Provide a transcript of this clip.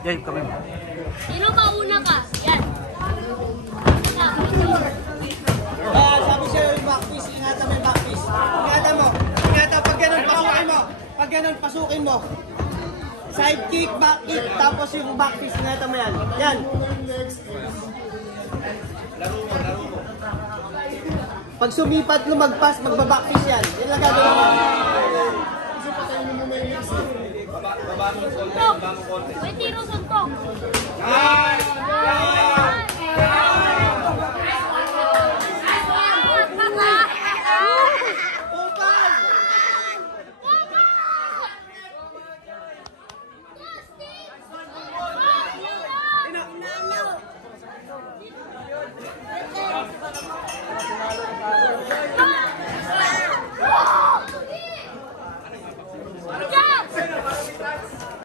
Yan, kami mo. Sino mauna ka? Yan. Sabi sa'yo yung backpiece, ingatan mo yung backpiece. Ingatan mo. Ingatan, pag ganun, pasukin mo. Pag ganun, pasukin mo. Side kick, back kick, tapos yung backpiece, ingatan mo yan. Yan. Laro mo. Pag sumipat, lumagpas, magbabackpiece yan. Yan lang gagawin mo. Suntok! May tiro suntok!